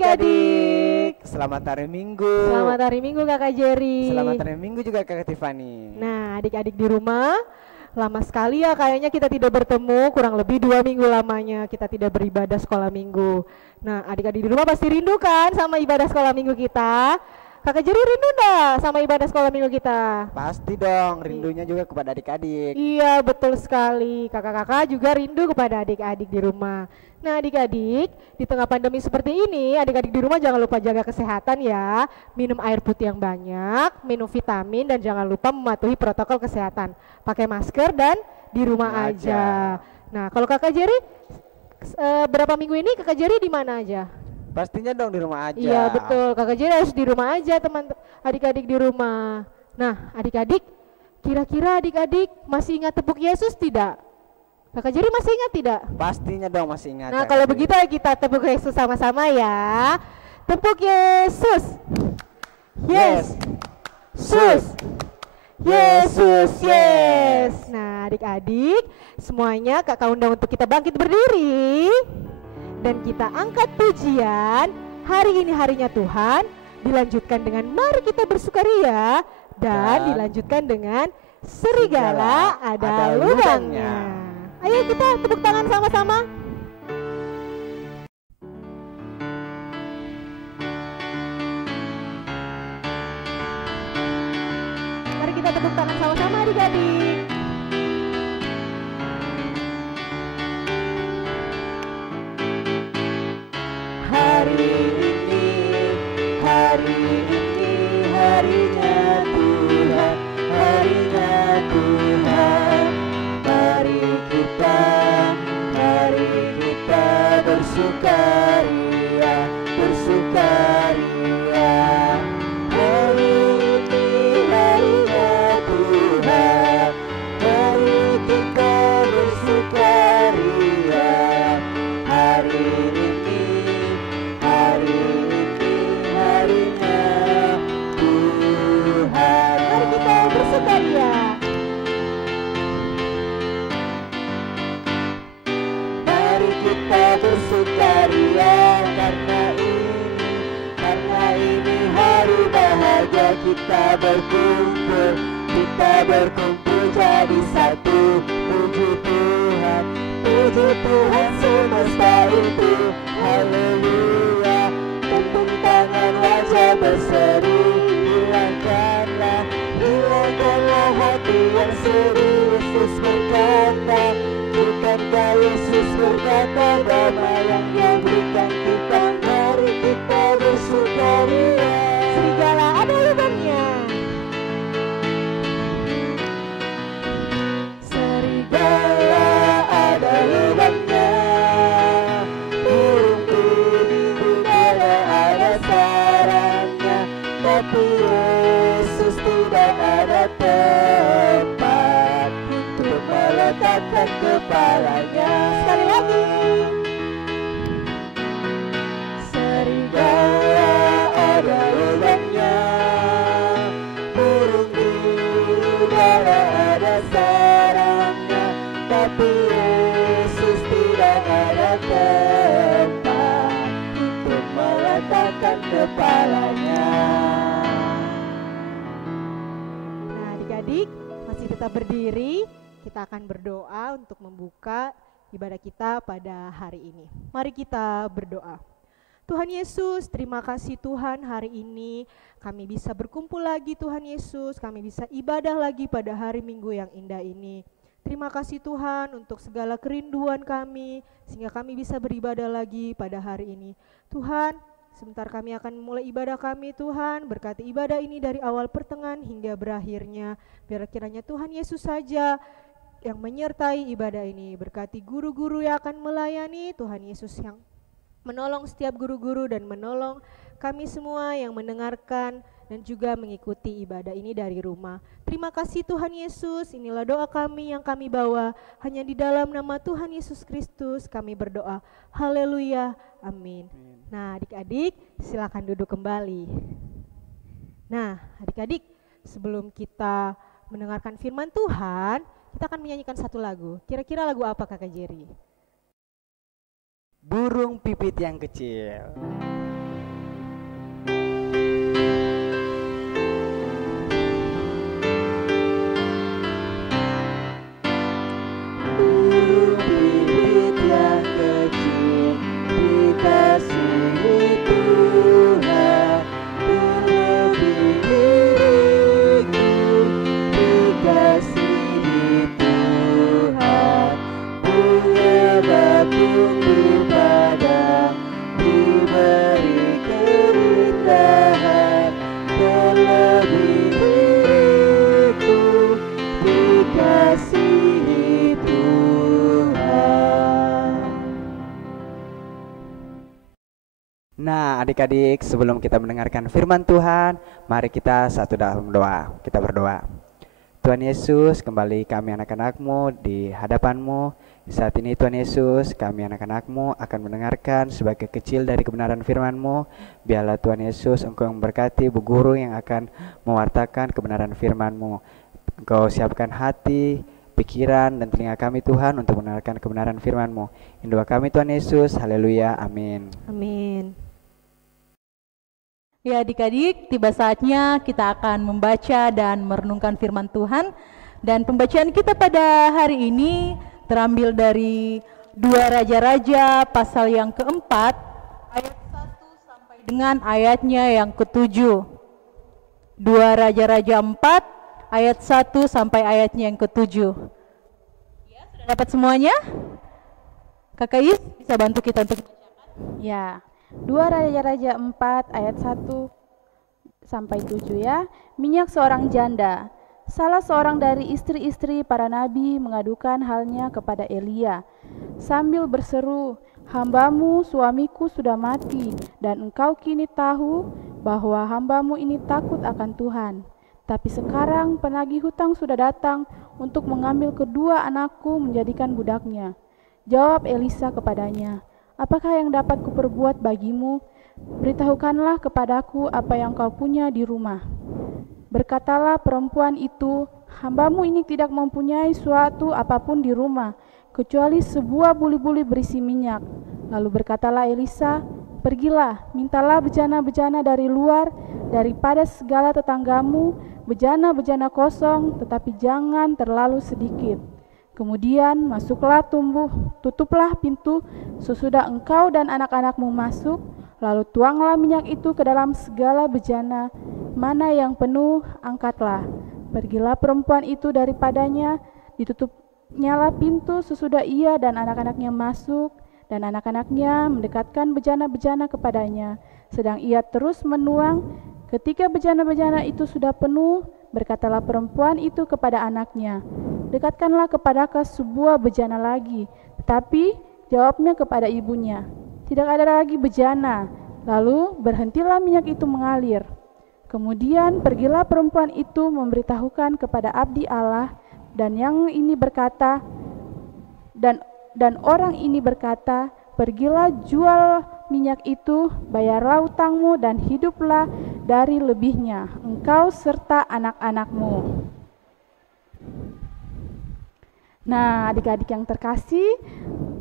adik-adik. Selamat hari Minggu. Selamat hari Minggu Kakak Jerry. Selamat hari Minggu juga Kakak Tiffany. Nah adik-adik di rumah, lama sekali ya kayaknya kita tidak bertemu, kurang lebih 2 minggu lamanya kita tidak beribadah sekolah minggu. Nah adik-adik di rumah pasti rindu kan sama ibadah sekolah minggu kita? Kakak Jerry rindu enggak sama ibadah sekolah minggu kita? Pasti dong, rindunya juga kepada adik-adik. Iya betul sekali, kakak-kakak juga rindu kepada adik-adik di rumah. Nah adik-adik, di tengah pandemi seperti ini, adik-adik di rumah jangan lupa jaga kesehatan ya. Minum air putih yang banyak, minum vitamin, dan jangan lupa mematuhi protokol kesehatan. Pakai masker dan di rumah aja. Nah kalau kakak Jerry, berapa minggu ini kakak Jerry di mana aja? Pastinya dong di rumah aja. Iya betul, kakak Jerry harus di rumah aja teman adik-adik di rumah. Nah adik-adik, kira-kira adik-adik masih ingat tepuk Yesus tidak? Kakak Jerry masih ingat tidak? Pastinya dong masih ingat. Nah kalau begitu kita tepuk Yesus sama-sama ya. Tepuk Yesus. Yes. Sus. Yesus, yes. Nah adik-adik, semuanya kakak undang untuk kita bangkit berdiri. Dan kita angkat pujian. Hari ini harinya Tuhan. Dilanjutkan dengan mari kita bersukaria. Dan dilanjutkan dengan serigala ada lubangnya. Ayo kita tepuk tangan sama-sama. Mari kita tepuk tangan sama-sama adik-adik. Hari ini harinya Tuhan, harinya Tuhan. Mari kita bersukaria, bersukaria. Hari ini harinya Tuhan, mari kita bersukaria. Hari ini harinya Tuhan. Mari kita bersukaria. Mari kita bersukaria karena ini hari bahagia. Kita berkumpul jadi satu. Puji Tuhan semesta itu. Haleluya. Tepuk tangan wajah berseri. Hilangkanlah hati yang sedih. Yesus berkata, bukankah Yesus berkata, damai yang Dia berikan kita. Mari kita bersukaria. Serigala ada lubangnya. Serigala ada lubangnya, burung pipit ada sarangnya, tapi Yesus tidak ada tempat untuk meletakkan kepalanya. Sekali lagi. Serigala ada lubangnya, burung di udara ada sarangnya, tapi Yesus tidak ada tempat untuk meletakkan kepalanya. Nah adik-adik masih tetap berdiri. Kita akan berdoa untuk membuka ibadah kita pada hari ini. Mari kita berdoa. Tuhan Yesus, terima kasih Tuhan, hari ini kami bisa berkumpul lagi Tuhan Yesus, kami bisa ibadah lagi pada hari Minggu yang indah ini. Terima kasih Tuhan untuk segala kerinduan kami, sehingga kami bisa beribadah lagi pada hari ini. Tuhan, sebentar kami akan memulai ibadah kami Tuhan, berkati ibadah ini dari awal pertengahan hingga berakhirnya. Biar kiranya Tuhan Yesus saja yang menyertai ibadah ini, berkati guru-guru yang akan melayani, Tuhan Yesus yang menolong setiap guru-guru dan menolong kami semua yang mendengarkan dan juga mengikuti ibadah ini dari rumah. Terima kasih Tuhan Yesus, inilah doa kami yang kami bawa, hanya di dalam nama Tuhan Yesus Kristus kami berdoa. Haleluya, amin. Nah adik-adik silakan duduk kembali. Nah adik-adik, sebelum kita mendengarkan firman Tuhan, kita akan menyanyikan satu lagu. Kira-kira lagu apa Kakak Jerry? Burung pipit yang kecil. Nah, adik-adik, sebelum kita mendengarkan firman Tuhan, mari kita satu dalam doa. Kita berdoa. Tuhan Yesus, kembali kami anak-anak-Mu di hadapan-Mu. Saat ini Tuhan Yesus, kami anak-anak-Mu akan mendengarkan sebagai kecil dari kebenaran firman-Mu. Biarlah Tuhan Yesus, Engkau yang berkati Bu Guru yang akan mewartakan kebenaran firman-Mu. Engkau siapkan hati, pikiran, dan telinga kami Tuhan untuk mendengarkan kebenaran firman-Mu. Ini doa kami Tuhan Yesus, haleluya, amin. Amin. Ya adik-adik, tiba saatnya kita akan membaca dan merenungkan firman Tuhan. Dan pembacaan kita pada hari ini terambil dari 2 Raja-Raja pasal yang keempat, ayat 1 sampai dengan ayatnya yang ke-7. 2 Raja-Raja 4, ayat 1 sampai ayatnya yang ke-7. Ya, sudah dapat semuanya? Kakak Is bisa bantu kita untuk membacakan? Ya, 2 Raja-Raja 4 ayat 1 sampai 7 ya. Minyak seorang janda. Salah seorang dari istri-istri para nabi mengadukan halnya kepada Elia sambil berseru, "Hambamu suamiku sudah mati dan engkau kini tahu bahwa hambamu ini takut akan Tuhan. Tapi sekarang penagih hutang sudah datang untuk mengambil kedua anakku menjadikan budaknya." Jawab Elisa kepadanya, "Apakah yang dapat kuperbuat bagimu? Beritahukanlah kepadaku apa yang kau punya di rumah." Berkatalah perempuan itu, "Hambamu ini tidak mempunyai suatu apapun di rumah, kecuali sebuah buli-buli berisi minyak." Lalu berkatalah Elisa, "Pergilah, mintalah bejana-bejana dari luar, daripada segala tetanggamu, bejana-bejana kosong, tetapi jangan terlalu sedikit. Kemudian masuklah tutuplah pintu sesudah engkau dan anak-anakmu masuk, lalu tuanglah minyak itu ke dalam segala bejana, mana yang penuh, angkatlah." Pergilah perempuan itu daripadanya, ditutupnyalah pintu sesudah ia dan anak-anaknya masuk, dan anak-anaknya mendekatkan bejana-bejana kepadanya, sedang ia terus menuang. Ketika bejana-bejana itu sudah penuh, berkatalah perempuan itu kepada anaknya, "Dekatkanlah kepadakah sebuah bejana lagi." Tetapi jawabnya kepada ibunya, "Tidak ada lagi bejana." Lalu berhentilah minyak itu mengalir. Kemudian pergilah perempuan itu memberitahukan kepada abdi Allah, dan orang ini berkata, "Pergilah jual minyak itu, bayarlah utangmu dan hiduplah dari lebihnya, engkau serta anak-anakmu." Nah, adik-adik yang terkasih,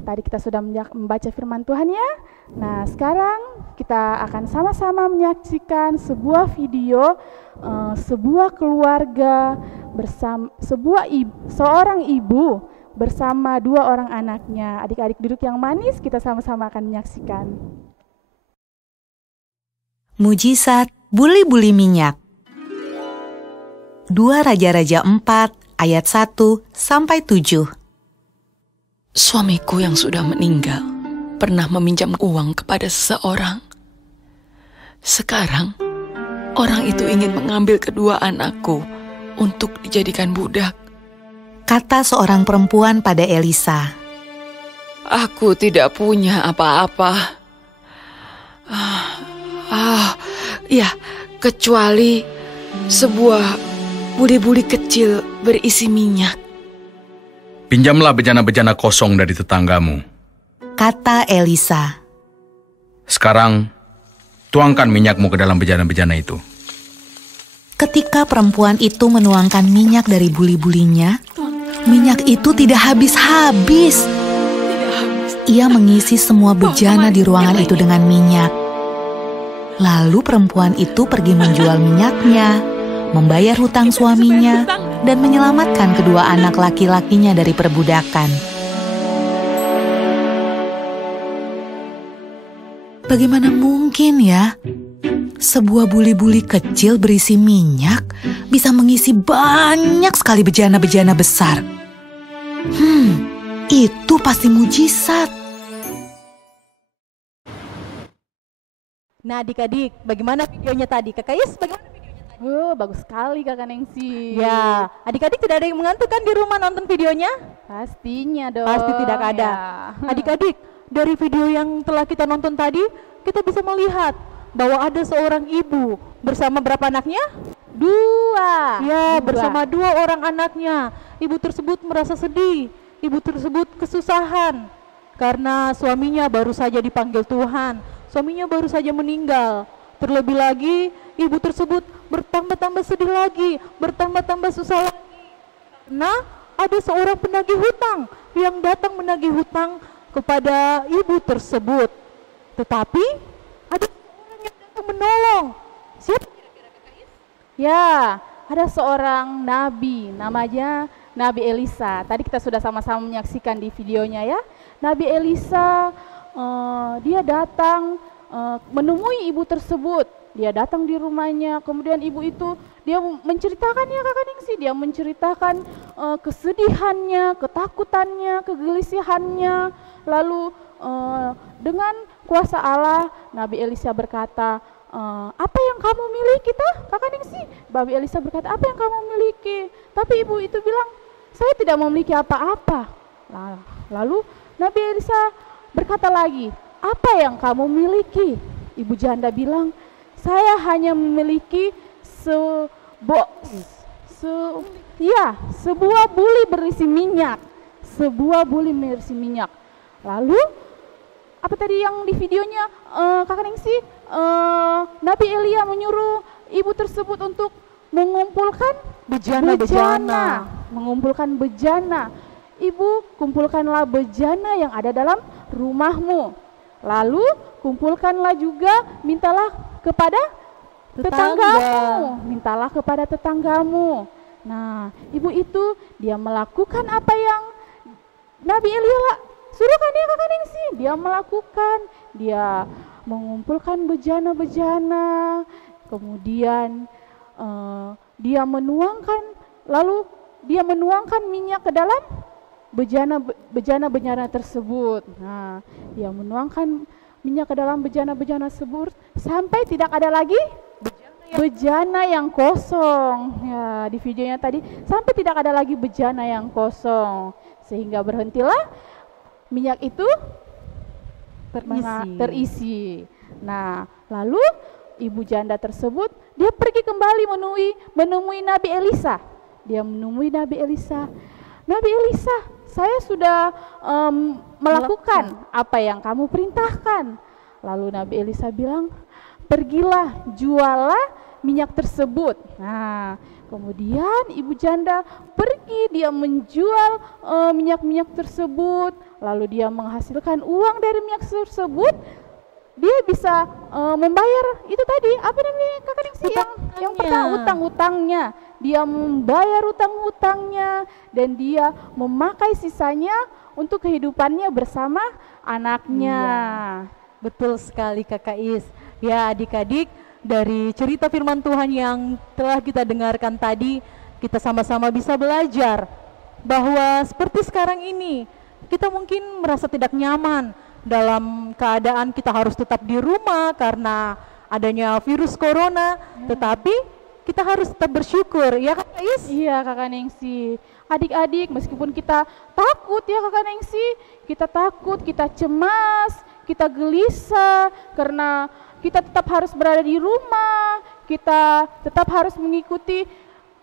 tadi kita sudah membaca firman Tuhan ya. Nah, sekarang kita akan sama-sama menyaksikan sebuah video, sebuah keluarga bersama seorang ibu bersama 2 orang anaknya. Adik-adik duduk yang manis, kita sama-sama akan menyaksikan. Mujizat buli-buli minyak. 2 Raja-Raja 4 ayat 1 sampai 7. Suamiku yang sudah meninggal pernah meminjam uang kepada seseorang. Sekarang orang itu ingin mengambil kedua anakku untuk dijadikan budak, kata seorang perempuan pada Elisa. "Aku tidak punya apa-apa. Ya, kecuali sebuah buli-buli kecil berisi minyak." "Pinjamlah bejana-bejana kosong dari tetanggamu," kata Elisa. "Sekarang, tuangkan minyakmu ke dalam bejana-bejana itu." Ketika perempuan itu menuangkan minyak dari buli-bulinya, minyak itu tidak habis-habis. Ia mengisi semua bejana di ruangan itu dengan minyak. Lalu perempuan itu pergi menjual minyaknya, membayar hutang suaminya, dan menyelamatkan kedua anak laki-lakinya dari perbudakan. Bagaimana mungkin ya, sebuah buli-buli kecil berisi minyak bisa mengisi banyak sekali bejana-bejana besar? Itu pasti mujizat. Nah adik-adik, bagaimana videonya tadi? Kakak Is, bagaimana videonya tadi? Bagus sekali Kakak Nengsi. Ya, adik-adik tidak ada yang mengantuk kan di rumah nonton videonya? Pastinya dong. Pasti tidak ada. Ya. Adik-adik, dari video yang telah kita nonton tadi, kita bisa melihat bahwa ada seorang ibu bersama berapa anaknya? 2. Ya, 2. bersama 2 orang anaknya. Ibu tersebut merasa sedih, ibu tersebut kesusahan karena suaminya baru saja dipanggil Tuhan, suaminya baru saja meninggal. Terlebih lagi, ibu tersebut bertambah-tambah sedih lagi, bertambah-tambah susah lagi. Karena ada seorang penagih hutang yang datang menagih hutang kepada ibu tersebut. Tetapi ada seorang yang datang menolong. Siapa kira-kira Kakak Is? Ya, ada seorang nabi, namanya Nabi Elisa. Tadi kita sudah sama-sama menyaksikan di videonya ya. Nabi Elisa, dia datang menemui ibu tersebut. Dia datang di rumahnya, kemudian ibu itu dia menceritakan ya Kakak Ningsi, dia menceritakan kesedihannya, ketakutannya, kegelisihannya. Lalu dengan kuasa Allah, Nabi Elisa berkata, apa yang kamu miliki Kakak Ningsi? Nabi Elisa berkata, apa yang kamu miliki? Tapi ibu itu bilang, saya tidak memiliki apa-apa. Lalu Nabi Elisa berkata lagi, apa yang kamu miliki? Ibu janda bilang, saya hanya memiliki sebuah buli berisi minyak. Sebuah buli berisi minyak. Lalu, apa tadi yang di videonya Kakak Ningsi? Nabi Elia menyuruh ibu tersebut untuk mengumpulkan bejana. Mengumpulkan bejana. Ibu, kumpulkanlah bejana yang ada dalam rumahmu. Lalu kumpulkanlah juga, mintalah kepada tetanggamu. Mintalah kepada tetanggamu. Nah, ibu itu dia melakukan apa yang Nabi Elia suruhkan dia Kakak Ningsi. Dia melakukan, dia mengumpulkan bejana-bejana, kemudian dia menuangkan minyak ke dalam bejana-bejana tersebut. Nah, dia menuangkan minyak ke dalam bejana-bejana tersebut sampai tidak ada lagi bejana yang kosong. Ya, di videonya tadi sampai tidak ada lagi bejana yang kosong, sehingga berhentilah minyak itu terisi. Nah, lalu ibu janda tersebut dia pergi kembali menemui Nabi Elisa. Dia menemui Nabi Elisa. Nabi Elisa, saya sudah melakukan apa yang kamu perintahkan. Lalu Nabi Elisa bilang, pergilah, jualah minyak tersebut. Nah, kemudian ibu janda pergi, dia menjual minyak-minyak tersebut. Lalu dia menghasilkan uang dari minyak tersebut. Dia bisa membayar itu tadi, apa namanya Kakak Ningsi, yang pertama utang-utangnya. Dia membayar utang-utangnya dan dia memakai sisanya untuk kehidupannya bersama anaknya. Iya, betul sekali Kakak Is. Ya adik-adik, dari cerita firman Tuhan yang telah kita dengarkan tadi, kita sama-sama bisa belajar bahwa seperti sekarang ini, kita mungkin merasa tidak nyaman dalam keadaan kita harus tetap di rumah karena adanya virus corona, tetapi kita harus tetap bersyukur, ya Kakak Is? Iya Kakak Ningsi. Adik-adik, meskipun kita takut ya Kakak Ningsi, kita takut, kita cemas, kita gelisah karena kita tetap harus berada di rumah, kita tetap harus mengikuti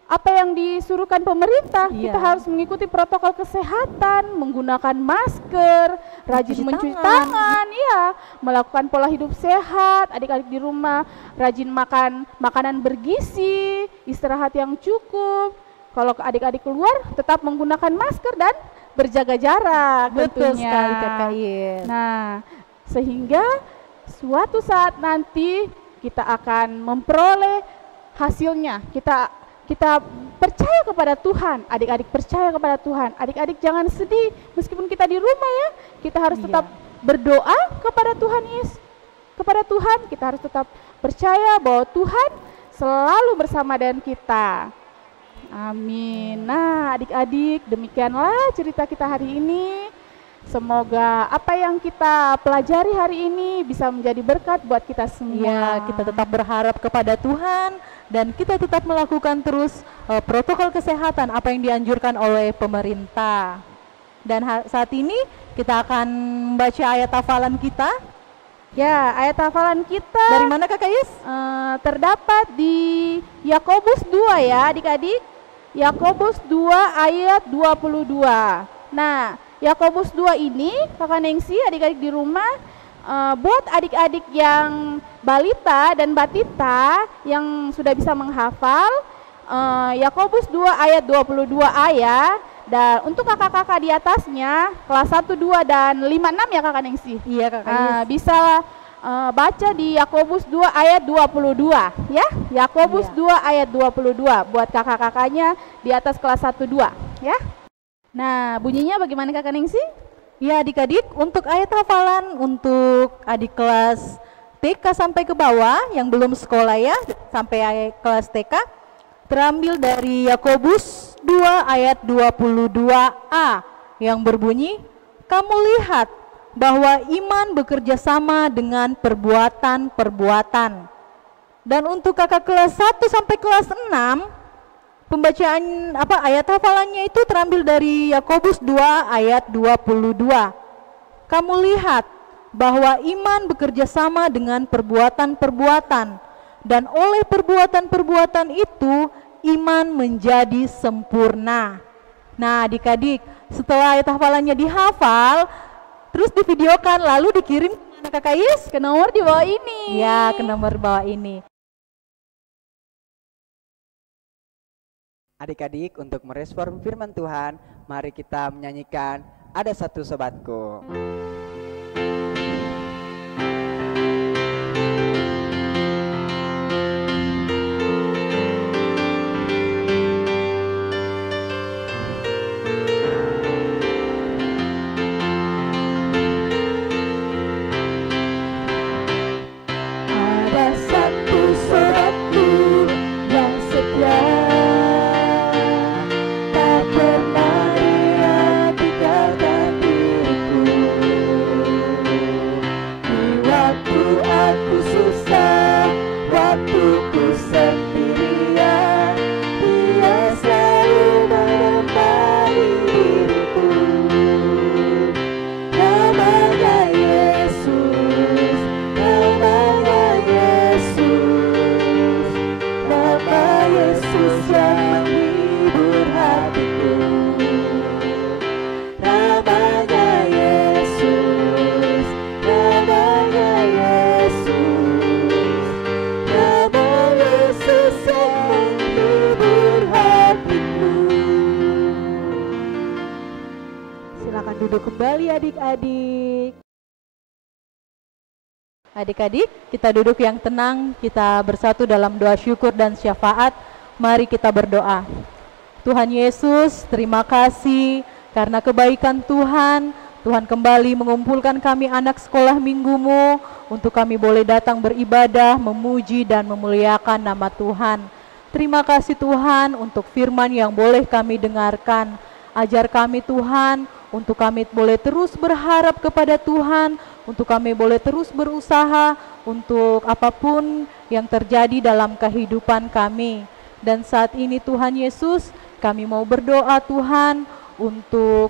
apa yang disuruhkan pemerintah. Kita harus mengikuti protokol kesehatan, menggunakan masker, rajin mencuci tangan, ya, melakukan pola hidup sehat. Adik-adik di rumah rajin makan makanan bergizi, istirahat yang cukup. Kalau adik-adik keluar tetap menggunakan masker dan berjaga jarak. Betul tentunya. sekali Kakak Is. Nah, sehingga suatu saat nanti kita akan memperoleh hasilnya. Kita percaya kepada Tuhan, adik-adik percaya kepada Tuhan. Adik-adik jangan sedih, meskipun kita di rumah ya, kita harus tetap berdoa kepada Tuhan Yesus. Kepada Tuhan, kita harus tetap percaya bahwa Tuhan selalu bersama dengan kita. Amin. Nah, adik-adik, demikianlah cerita kita hari ini. Semoga apa yang kita pelajari hari ini bisa menjadi berkat buat kita semua. Ya, kita tetap berharap kepada Tuhan dan kita tetap melakukan terus protokol kesehatan apa yang dianjurkan oleh pemerintah. Dan saat ini kita akan membaca ayat hafalan kita Ya, ayat hafalan kita Dari mana Kakak Is? terdapat di Yakobus 2 ya adik-adik. Yakobus 2 ayat 22. Nah, Yakobus 2 ini Kakak Nengsi adik-adik di rumah, buat adik-adik yang balita dan batita yang sudah bisa menghafal, Yakobus 2 ayat 22a ya. Dan untuk kakak-kakak di atasnya kelas 1, 2 dan 5, 6 ya Kakak Nengsi. Iya Kakak Is. Bisa baca di Yakobus 2 ayat 22 ya. Yakobus 2 ayat 22 buat kakak-kakaknya di atas kelas 1, 2 ya. Nah, bunyinya bagaimana Kakak Nengsi? Ya adik-adik, untuk ayat hafalan untuk adik kelas TK sampai ke bawah yang belum sekolah ya, sampai kelas TK, terambil dari Yakobus 2 ayat 22a yang berbunyi, kamu lihat bahwa iman bekerja sama dengan perbuatan-perbuatan. Dan untuk kakak kelas 1 sampai kelas 6, pembacaan ayat hafalannya itu terambil dari Yakobus 2 ayat 22. Kamu lihat bahwa iman bekerja sama dengan perbuatan-perbuatan, dan oleh perbuatan-perbuatan itu iman menjadi sempurna. Nah adik-adik, setelah ayat hafalannya dihafal, terus divideokan lalu dikirim ke Kakak Is Ke nomor di bawah ini. ya, ke nomor bawah ini. Adik-adik, untuk merespon firman Tuhan, mari kita menyanyikan Ada Satu Sobatku. Ada satu sobatku yang setia, tak pernah dia tinggalkan diriku. Di waktu aku susah, waktu ku sendirian, dia selalu menemani diriku. Namanya Yesus, namanya Yesus, nama Yesus yang menghibur hatiku. Namanya Yesus, namanya Yesus, nama Yesus yang menghibur hatiku. Silakan duduk kembali adik-adik. Adik-adik, kita duduk yang tenang, kita bersatu dalam doa syukur dan syafaat. Mari kita berdoa. Tuhan Yesus, terima kasih karena kebaikan Tuhan. Tuhan kembali mengumpulkan kami anak sekolah minggumu untuk kami boleh datang beribadah, memuji dan memuliakan nama Tuhan. Terima kasih Tuhan untuk firman yang boleh kami dengarkan. Ajar kami Tuhan, untuk kami boleh terus berharap kepada Tuhan, untuk kami boleh terus berusaha untuk apapun yang terjadi dalam kehidupan kami. Dan saat ini Tuhan Yesus, kami mau berdoa Tuhan untuk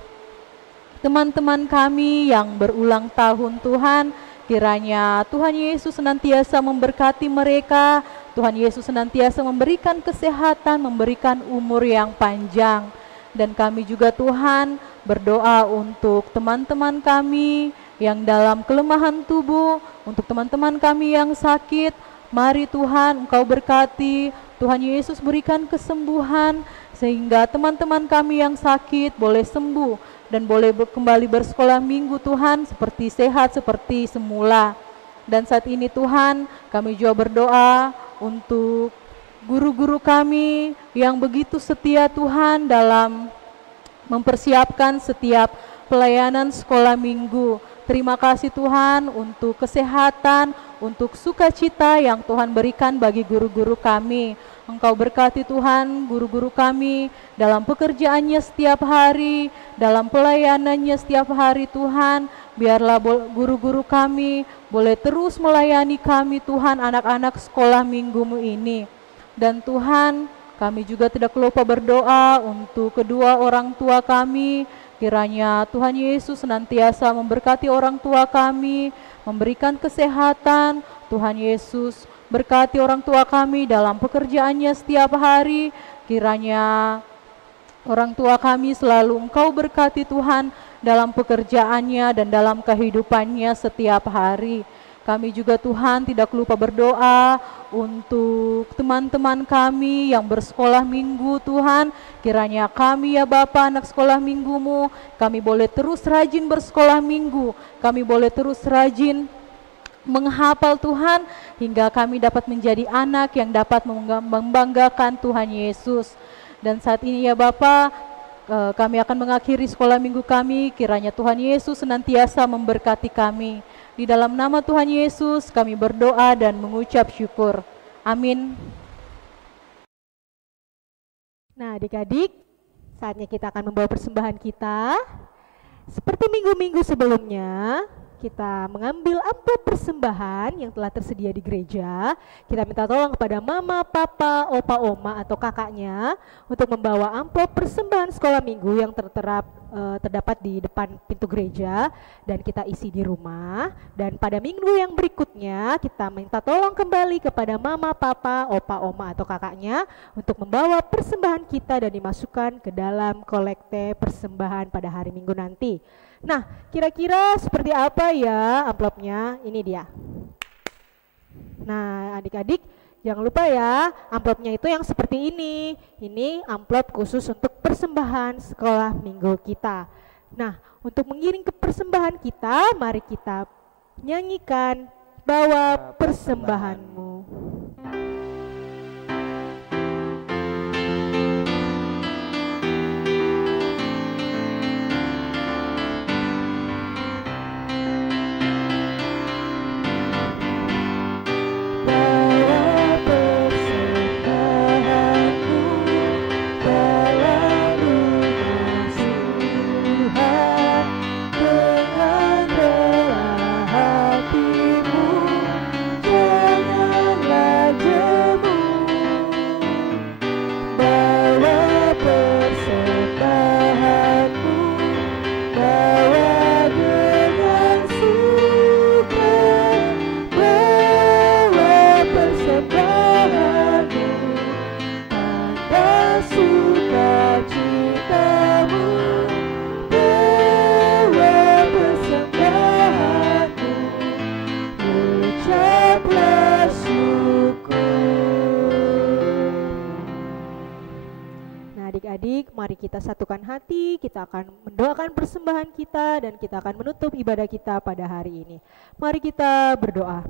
teman-teman kami yang berulang tahun Tuhan. Kiranya Tuhan Yesus senantiasa memberkati mereka, Tuhan Yesus senantiasa memberikan kesehatan, memberikan umur yang panjang. Dan kami juga Tuhan berdoa untuk teman-teman kami yang dalam kelemahan tubuh, untuk teman-teman kami yang sakit. Mari Tuhan Engkau berkati, Tuhan Yesus berikan kesembuhan sehingga teman-teman kami yang sakit boleh sembuh dan boleh kembali bersekolah minggu Tuhan seperti sehat seperti semula. Dan saat ini Tuhan kami juga berdoa untuk guru-guru kami yang begitu setia Tuhan dalam mempersiapkan setiap pelayanan sekolah minggu. Terima kasih Tuhan untuk kesehatan, untuk sukacita yang Tuhan berikan bagi guru-guru kami. Engkau berkati Tuhan guru-guru kami dalam pekerjaannya setiap hari, dalam pelayanannya setiap hari Tuhan. Biarlah guru-guru kami boleh terus melayani kami Tuhan, anak-anak sekolah minggumu ini. Dan Tuhan, kami juga tidak lupa berdoa untuk kedua orang tua kami. Kiranya Tuhan Yesus senantiasa memberkati orang tua kami, memberikan kesehatan. Tuhan Yesus, berkati orang tua kami dalam pekerjaannya setiap hari. Kiranya orang tua kami selalu Engkau berkati Tuhan dalam pekerjaannya dan dalam kehidupannya setiap hari. Kami juga Tuhan tidak lupa berdoa untuk teman-teman kami yang bersekolah minggu Tuhan. Kiranya kami ya Bapa, anak sekolah minggumu, kami boleh terus rajin bersekolah minggu. Kami boleh terus rajin menghafal Tuhan, hingga kami dapat menjadi anak yang dapat membanggakan Tuhan Yesus. Dan saat ini ya Bapa, kami akan mengakhiri sekolah minggu kami. Kiranya Tuhan Yesus senantiasa memberkati kami. Di dalam nama Tuhan Yesus kami berdoa dan mengucap syukur. Amin. Nah adik-adik, saatnya kita akan membawa persembahan kita. Seperti minggu-minggu sebelumnya, kita mengambil amplop persembahan yang telah tersedia di gereja. Kita minta tolong kepada mama, papa, opa, oma atau kakaknya untuk membawa amplop persembahan sekolah minggu yang terdapat di depan pintu gereja dan kita isi di rumah. Dan pada minggu yang berikutnya kita minta tolong kembali kepada mama, papa, opa, oma atau kakaknya untuk membawa persembahan kita dan dimasukkan ke dalam kolekte persembahan pada hari Minggu nanti. Nah, kira-kira seperti apa ya amplopnya? Ini dia. Nah, adik-adik jangan lupa ya, amplopnya itu yang seperti ini. Ini amplop khusus untuk persembahan sekolah minggu kita. Nah, untuk mengiring ke persembahan kita, mari kita nyanyikan Bawa Persembahanmu. Mari kita satukan hati, kita akan mendoakan persembahan kita dan kita akan menutup ibadah kita pada hari ini. Mari kita berdoa.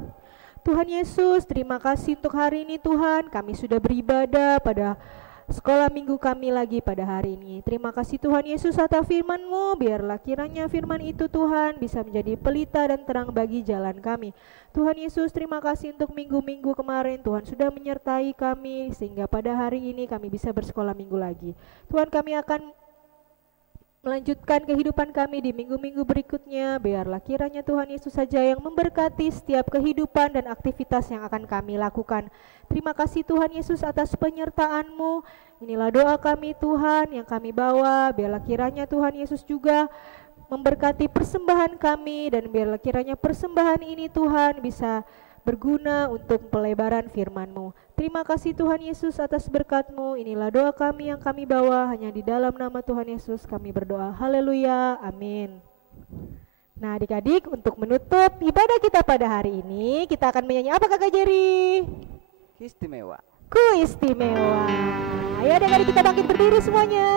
Tuhan Yesus, terima kasih untuk hari ini Tuhan, kami sudah beribadah pada sekolah minggu kami lagi pada hari ini. Terima kasih Tuhan Yesus atas firman-Mu, biarlah kiranya firman itu Tuhan bisa menjadi pelita dan terang bagi jalan kami. Tuhan Yesus, terima kasih untuk minggu-minggu kemarin Tuhan sudah menyertai kami sehingga pada hari ini kami bisa bersekolah minggu lagi. Tuhan, kami akan melanjutkan kehidupan kami di minggu-minggu berikutnya. Biarlah kiranya Tuhan Yesus saja yang memberkati setiap kehidupan dan aktivitas yang akan kami lakukan. Terima kasih Tuhan Yesus atas penyertaan-Mu. Inilah doa kami Tuhan yang kami bawa. Biarlah kiranya Tuhan Yesus juga memberkati persembahan kami dan biarlah kiranya persembahan ini Tuhan bisa berguna untuk pelebaran firman-Mu. Terima kasih Tuhan Yesus atas berkat-Mu. Inilah doa kami yang kami bawa, hanya di dalam nama Tuhan Yesus kami berdoa. Haleluya, amin. Nah adik-adik, untuk menutup ibadah kita pada hari ini, kita akan menyanyi apa Kakak Jerry? Istimewa. Ku istimewa. Ayo adik-adik kita bangkit berdiri semuanya.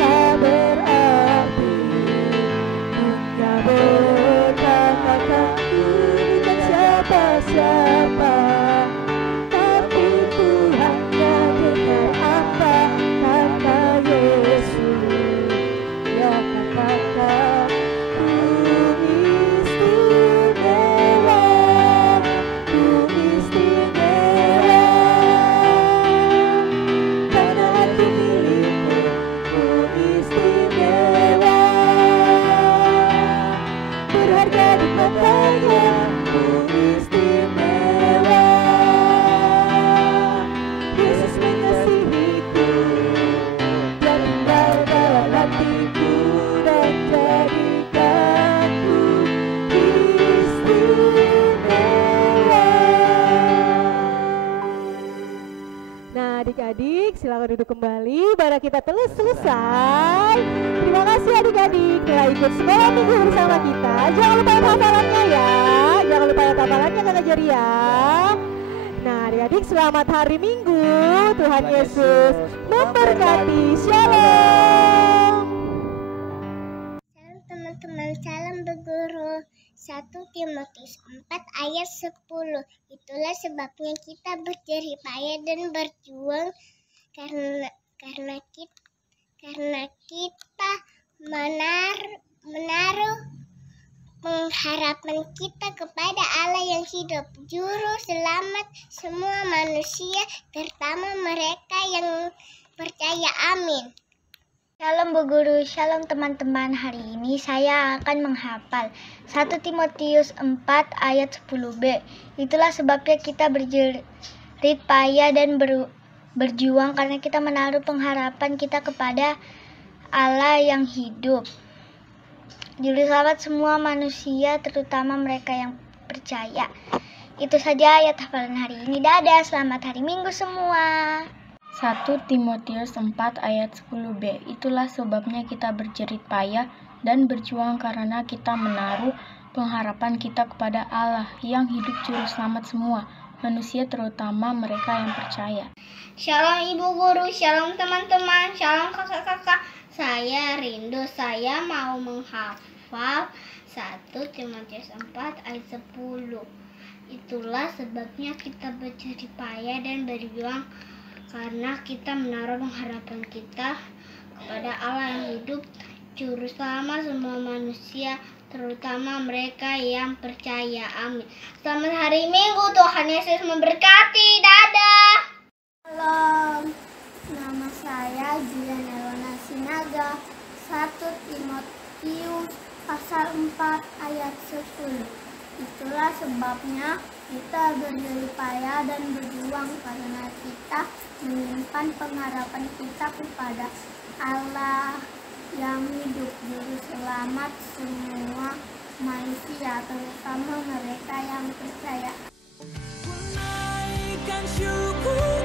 Tak berarti dunia ibadah kita telah selesai. Terima kasih adik-adik telah ikut sekolah minggu bersama kita. Jangan lupa hafalannya ya. Jangan lupa hafalannya Kakak Jerry ya. Nah adik-adik, selamat hari Minggu. Tuhan Yesus memberkati. Shalom. Salam teman-teman, salam berguru. 1 Timotius 4 ayat 10. Itulah sebabnya kita berjerih payah dan berjuang karena kita menaruh pengharapan kita kepada Allah yang hidup, juru selamat semua manusia, terutama mereka yang percaya. Amin. Shalom Bu Guru, shalom teman-teman. Hari ini saya akan menghafal 1 Timotius 4 ayat 10b. Itulah sebabnya kita berjerit payah dan berjuang karena kita menaruh pengharapan kita kepada Allah yang hidup, juru selamat semua manusia, terutama mereka yang percaya. Itu saja ayat hafalan hari ini. Dadah, selamat hari Minggu semua. 1 Timotius 4 ayat 10b. Itulah sebabnya kita berjerit payah dan berjuang karena kita menaruh pengharapan kita kepada Allah yang hidup, juru selamat semua manusia, terutama mereka yang percaya. Shalom Ibu Guru, shalom teman-teman, shalom kakak-kakak. Saya rindu, saya mau menghafal 1 Timotius 4 ayat 10. Itulah sebabnya kita berjerih payah dan berjuang karena kita menaruh pengharapan kita kepada Allah yang hidup, juru selamat semua manusia, terutama mereka yang percaya. Amin. Selamat hari Minggu, Tuhan Yesus memberkati. Dadah. Shalom, nama saya Juliana Elona Sinaga. 1 Timotius pasal 4 ayat 10. Itulah sebabnya kita berjerih payah dan berjuang karena kita menyimpan pengharapan kita kepada Allah yang hidup, juru selamat semua manusia, terutama mereka yang percaya. Ku naikkan syukur